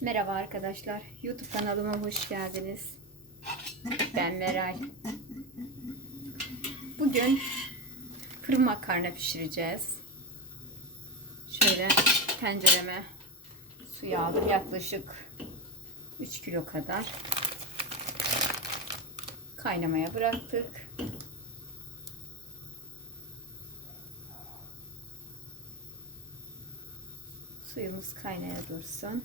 Merhaba arkadaşlar. YouTube kanalıma hoş geldiniz. Ben Meral. Bugün fırın makarna pişireceğiz. Şöyle tencereme suyu aldım. Yaklaşık 3 kilo kadar. Kaynamaya bıraktık. Suyumuz kaynaya dursun.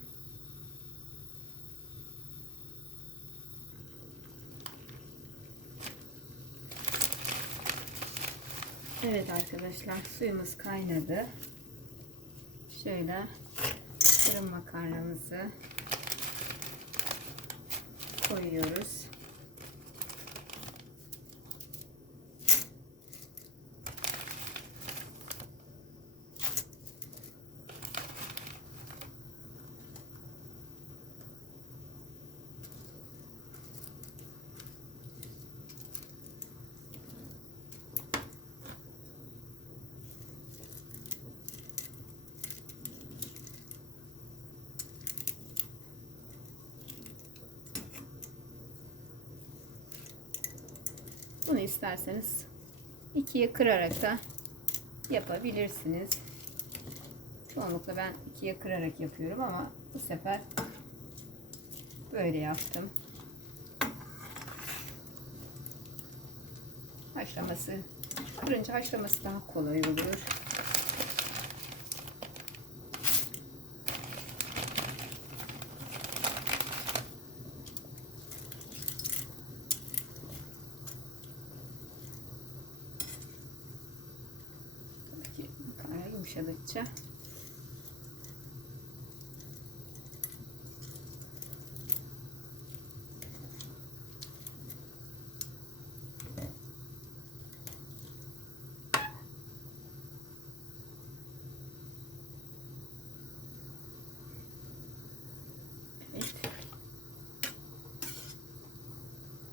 Evet arkadaşlar suyumuz kaynadı. Şöyle fırın makarnamızı koyuyoruz. İsterseniz ikiye kırarak da yapabilirsiniz. Çoğunlukla ben ikiye kırarak yapıyorum ama bu sefer böyle yaptım. Haşlaması, kırınca haşlaması daha kolay oluyor. Evet.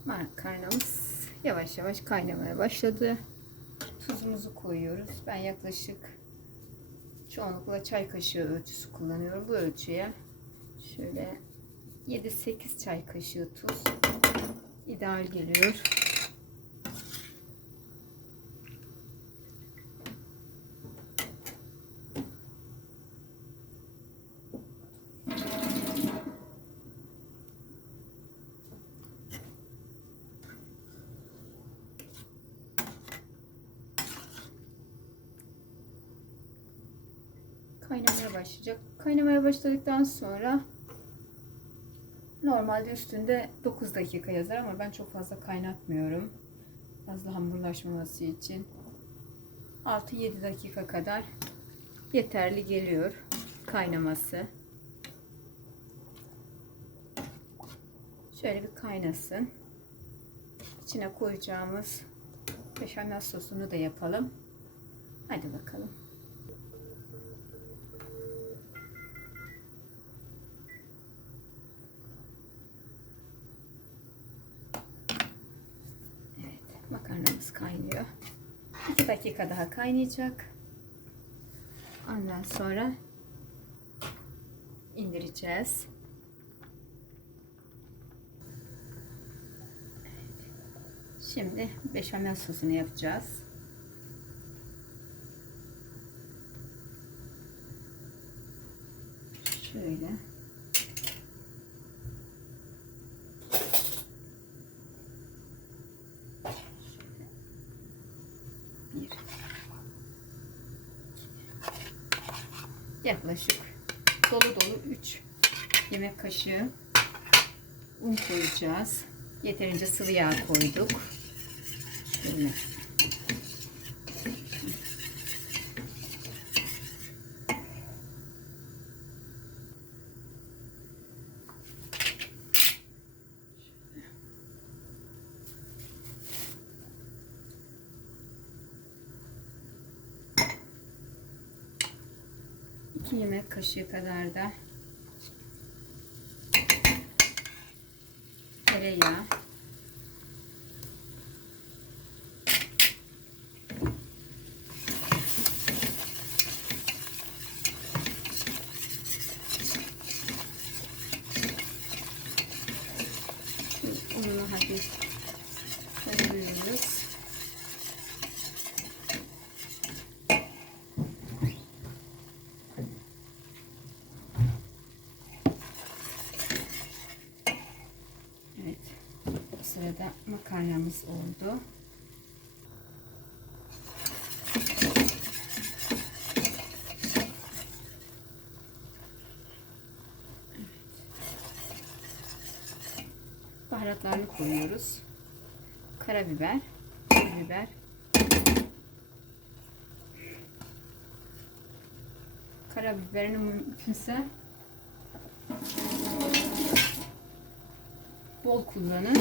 Makarnamız yavaş yavaş kaynamaya başladı. Tuzumuzu koyuyoruz. Ben yaklaşık çoğunlukla çay kaşığı ölçüsü kullanıyorum. Bu ölçüye şöyle 7-8 çay kaşığı tuz ideal geliyor. Kaynamaya başlayacak. Kaynamaya başladıktan sonra normalde üstünde 9 dakika yazar ama ben çok fazla kaynatmıyorum. Fazla hamurlaşmaması için 6-7 dakika kadar yeterli geliyor kaynaması. Şöyle bir kaynasın. İçine koyacağımız beşamel sosunu da yapalım. Hadi bakalım. Evet, makarnamız kaynıyor. 2 dakika daha kaynayacak. Ondan sonra indireceğiz. Şimdi beşamel sosunu yapacağız. Şöyle. Bir. Yaklaşık dolu dolu 3 yemek kaşığı un koyacağız. Yeterince sıvı yağ koyduk. Şöyle. İki yemek kaşığı kadar da tereyağı bir karıştırıyoruz. Evet. Bu sırada makarnamız oldu. Baharatlarını koyuyoruz. Karabiber, pul biber, karabiberini mümkünse bol kullanın.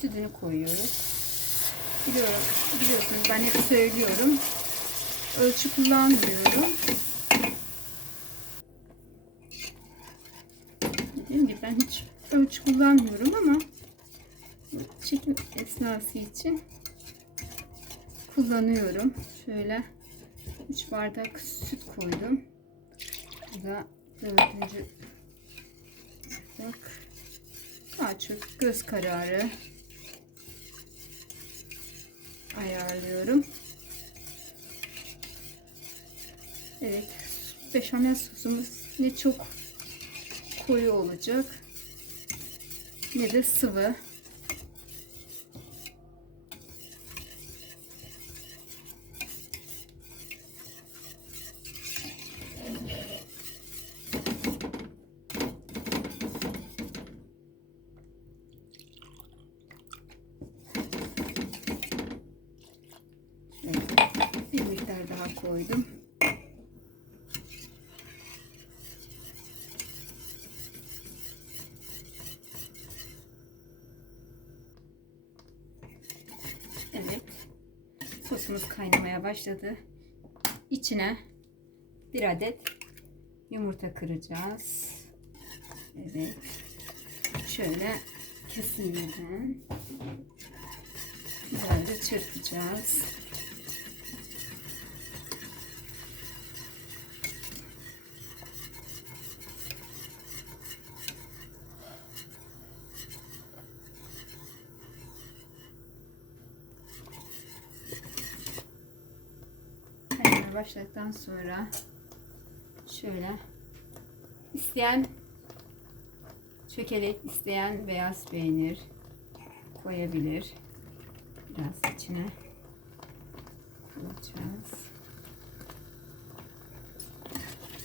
Şimdi Sütünü koyuyoruz. Biliyorum, biliyorsunuz ben hep söylüyorum. Ölçü kullanmıyorum. Dediğim gibi ben hiç ölçü kullanmıyorum ama çekim esnası için kullanıyorum. Şöyle 3 bardak süt koydum. Bu da dördüncü Bak. Daha çok göz kararı ayarlıyorum. Evet. Beşamel sosumuz ne çok koyu olacak ne de sıvı. Şöyle bir miktar daha koydum. Evet. Sosumuz kaynamaya başladı. İçine bir adet yumurta kıracağız. Evet. Şöyle kesilmeden güzelce çırpacağız. Kaynamaya başladıktan sonra şöyle isteyen çökelek isteyen beyaz peynir koyabilir. Biraz içine koyacağız.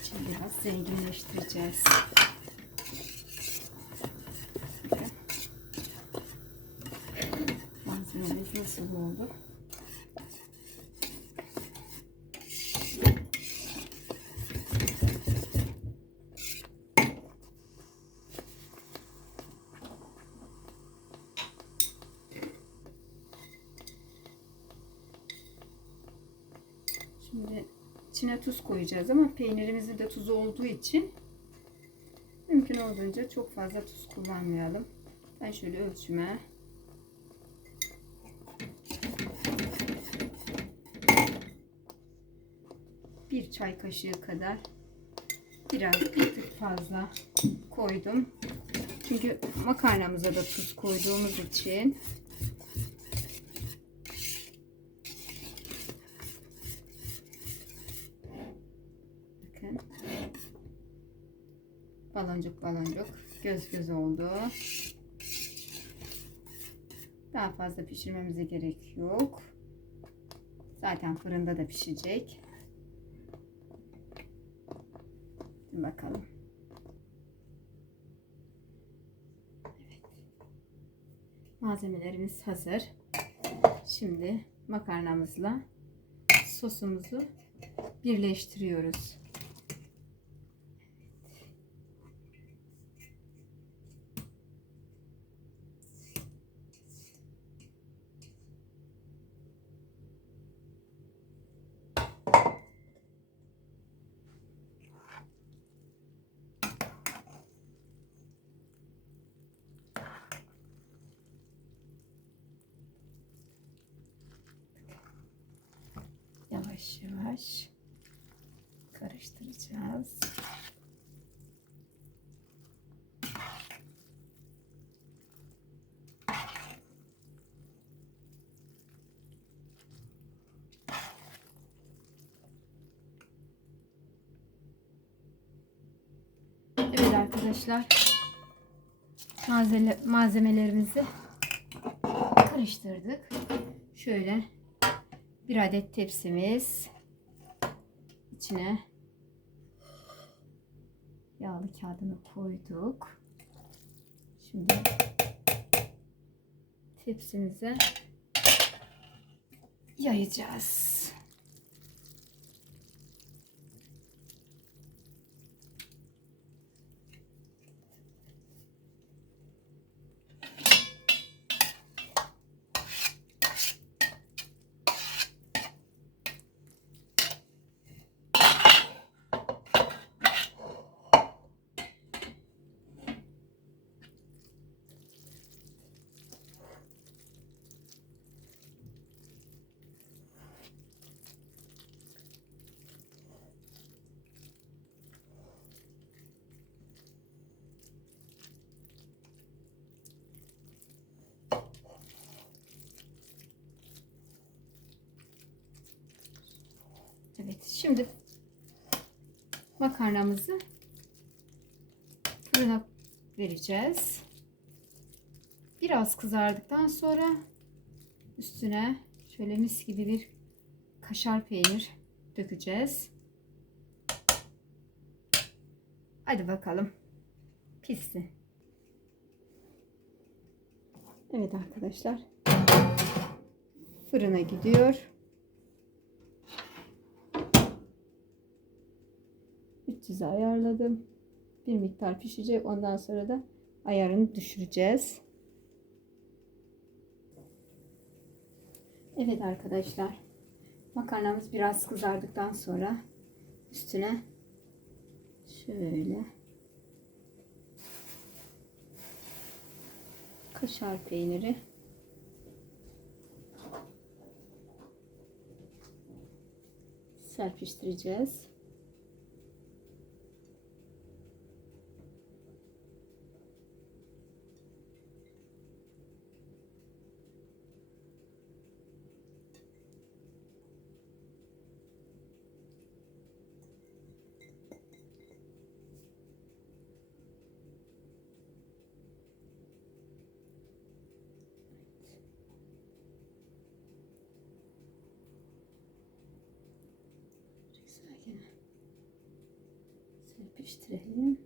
İçini biraz zenginleştireceğiz. Malzememiz nasıl oldu? Şimdi içine tuz koyacağız ama peynirimizin de tuzu olduğu için mümkün olduğunca çok fazla tuz kullanmayalım. Ben şöyle ölçüme bir çay kaşığı kadar biraz bir fazla koydum. Çünkü makarnamıza da tuz koyduğumuz için Bakın. Baloncuk baloncuk göz göz oldu. Daha fazla pişirmemize gerek yok. Zaten fırında da pişecek. Şimdi bakalım. Evet. Malzemelerimiz hazır. Şimdi makarnamızla sosumuzu birleştiriyoruz. Yavaş yavaş karıştıracağız. Evet arkadaşlar. Malzeme, malzemelerimizi karıştırdık. Şöyle bir adet tepsimiz içine yağlı kağıdını koyduk. Şimdi tepsimize yayacağız. Evet, şimdi makarnamızı fırına vereceğiz. Biraz kızardıktan sonra üstüne şöyle mis gibi bir kaşar peynir dökeceğiz. Hadi bakalım. Pişsin. Evet arkadaşlar. Fırına gidiyor. 300'e ayarladım. Bir miktar pişecek. Ondan sonra da ayarını düşüreceğiz. Evet arkadaşlar. Makarnamız biraz kızardıktan sonra üstüne şöyle kaşar peyniri serpiştireceğiz. Serpiştirelim.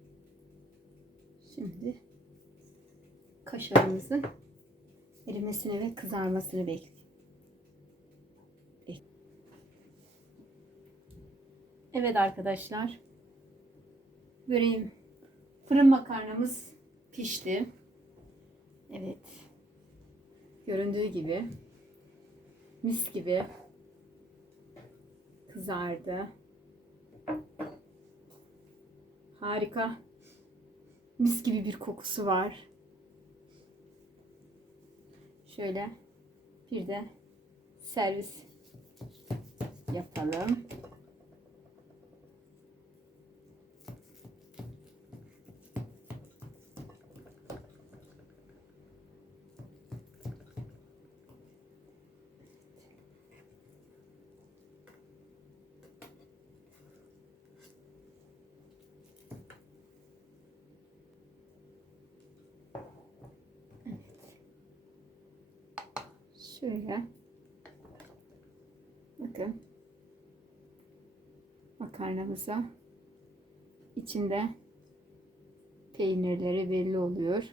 Şimdi kaşarımızın erimesini ve kızarmasını bekliyorum. Evet arkadaşlar. Böreğim fırın makarnamız pişti. Evet. Göründüğü gibi mis gibi kızardı. Harika. Mis gibi bir kokusu var. Şöyle bir de servis yapalım. Şöyle. Bakın. Makarnamıza içinde peynirleri belli oluyor.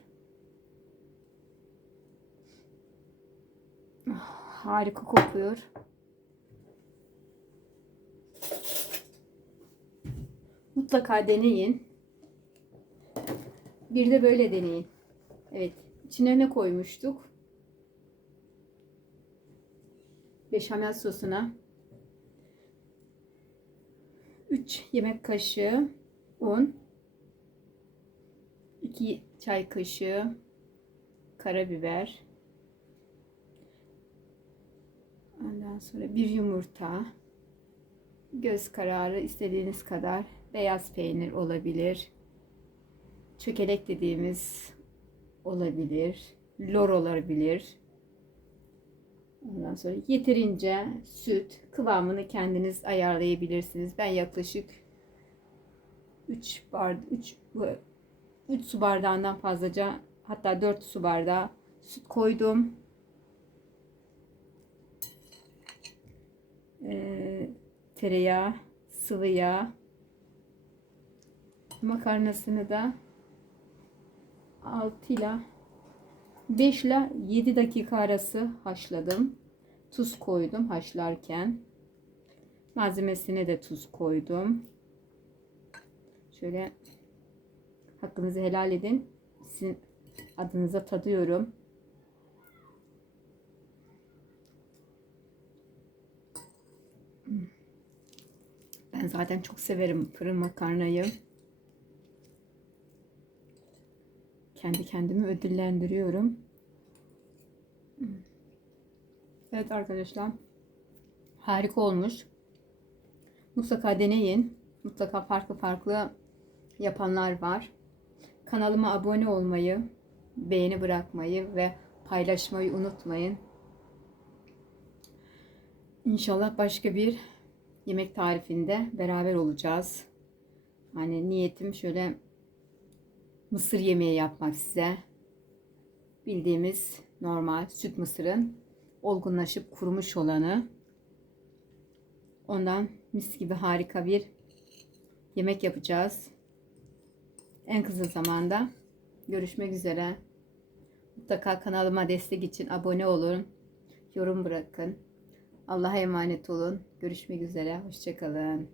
Ah, Harika kokuyor. Mutlaka deneyin. Bir de böyle deneyin. Evet. İçine ne koymuştuk? Beşamel sosuna 3 yemek kaşığı un 2 çay kaşığı karabiber ondan sonra bir yumurta Göz kararı istediğiniz kadar beyaz peynir olabilir. Çökelek dediğimiz olabilir. Lor olabilir. Ondan sonra yeterince süt kıvamını kendiniz ayarlayabilirsiniz. Ben yaklaşık 3 bar 3 3 su bardağından fazlaca hatta 4 su bardağı süt koydum. Ee, tereyağı, sıvı yağ. Makarnasını da 6 ile 5 ile 7 dakika arası haşladım. Tuz koydum haşlarken. Malzemesine de tuz koydum. Şöyle hakkınızı helal edin. Sizin adınıza tadıyorum. Ben zaten çok severim fırın makarnayı. Kendi kendimi ödüllendiriyorum. Evet arkadaşlar. Harika olmuş. Mutlaka deneyin. Mutlaka farklı farklı yapanlar var. Kanalıma abone olmayı, beğeni bırakmayı ve paylaşmayı unutmayın. İnşallah başka bir yemek tarifinde beraber olacağız. Hani niyetim şöyle mısır yemeği yapmak size. Bildiğimiz normal süt mısırın olgunlaşıp kurumuş olanı. Ondan mis gibi harika bir yemek yapacağız. En kısa zamanda görüşmek üzere. Mutlaka kanalıma destek için abone olun. Yorum bırakın. Allah'a emanet olun. Görüşmek üzere. Hoşçakalın.